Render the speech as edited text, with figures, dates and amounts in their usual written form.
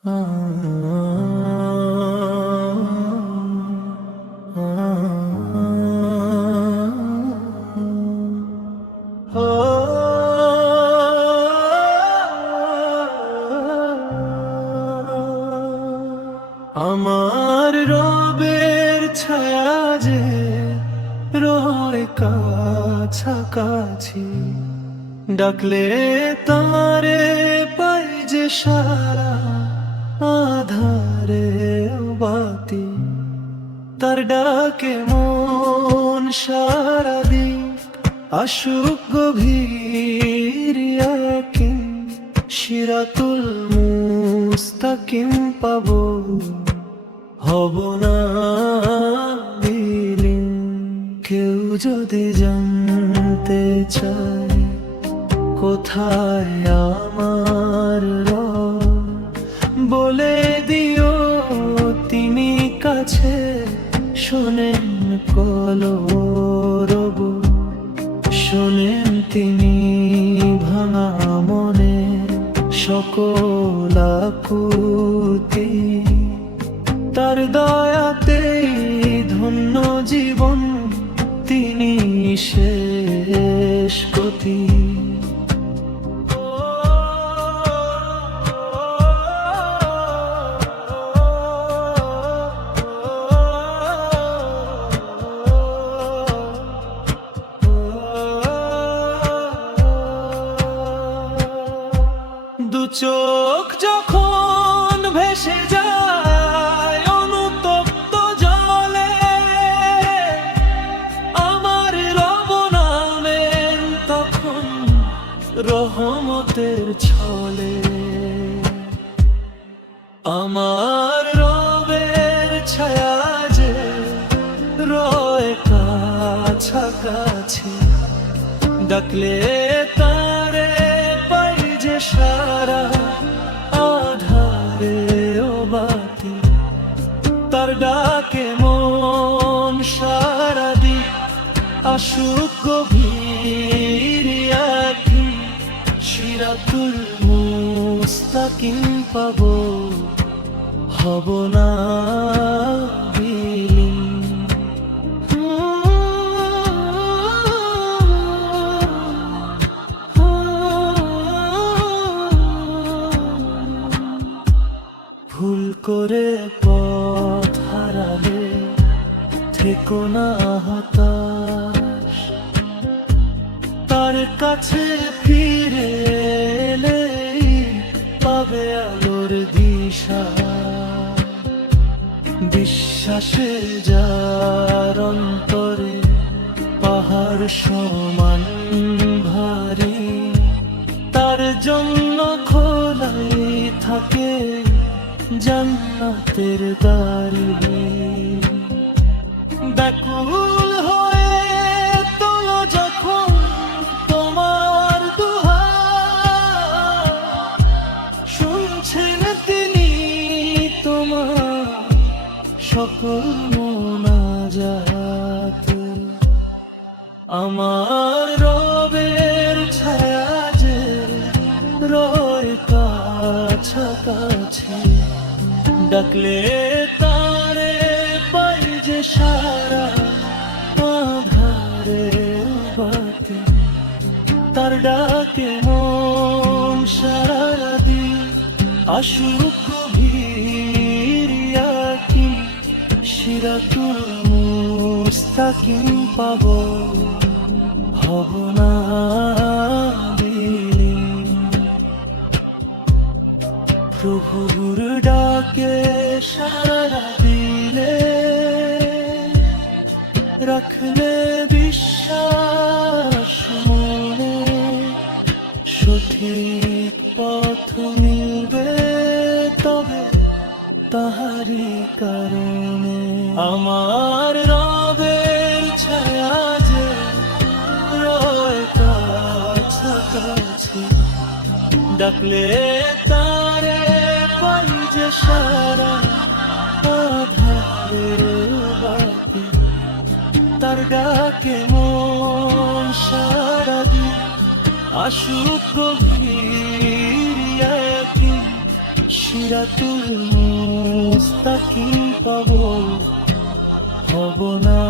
আমার রবের ছায়া যে রয় কাছাকাছি, ডাকলে তারে পাই যে সারা আধারে বাতি। তার ডাকে মন সারা দিন আসুক গভীর ইয়াকিন, সিরাতুল মুস্তাকিম পাবো, হব না বিলীন। কেউ যদি জানতে চায় কোথায় আমার রব, বলে দিও তিনি কাছে, শোনেন কলরব। শোনেন তিনি ভাঙা মনের সকল আকুতি, তার দয়াতেই ধন্য জীবন, তিনি শেষ গতি। দু চোখ যখন ভেসে যায় অনুতপ্ত জলে, আমার রব নামেন তখন রহমতের ছলে। আমার রবের ছায়া যে রয় কাছাকাছি, ডাকলে তারে পাই যে সারা আধারে বাতি। তার ডাকে মন সারা দি আসুক গভীর ইয়াকিন, সিরাতুল মুস্তাকিম পাবো, হব না বিলীন। ভুল করে পথ হারালে থেকো না হতাশ, তার কাছে ফিরে এলে পাবে আলোর দিশা। বিশ্বাসে যার অন্তরে পাহাড় সমান ভারী, তার জন্য খোলাই থাকে জান্নাতের দারি। ব্যাকুল হয়ে তোলো যখন তোমার দুহার, শুনছেন তিনি তোমার সকল মোনাজাত। আমার রবের ছায়া যে রয় কাছাকাছি, ডাকলে তারে পাই যে সারা আধারে বাতি। তার ডাকে মন সারা দি আসুক গভীর ইয়াকিন, সিরাতুল মুস্তাকিম পাবো, হব না বিলীন। প্রভুর ডাকে সারা দিলে, রাখলে বিশ্বাস মনে, সঠিক পথ মিলবে তবে তাহারি কারণে। আমার রবের ছায়া যে রয় কাছাকাছি, ডাকলে তারে পাই যে সারা আধারে বাতি। তার ডাকে মন সারা দি আসুক গভীর ইয়াকিন, সিরাতুল মুস্তাকিম পাবো, হব না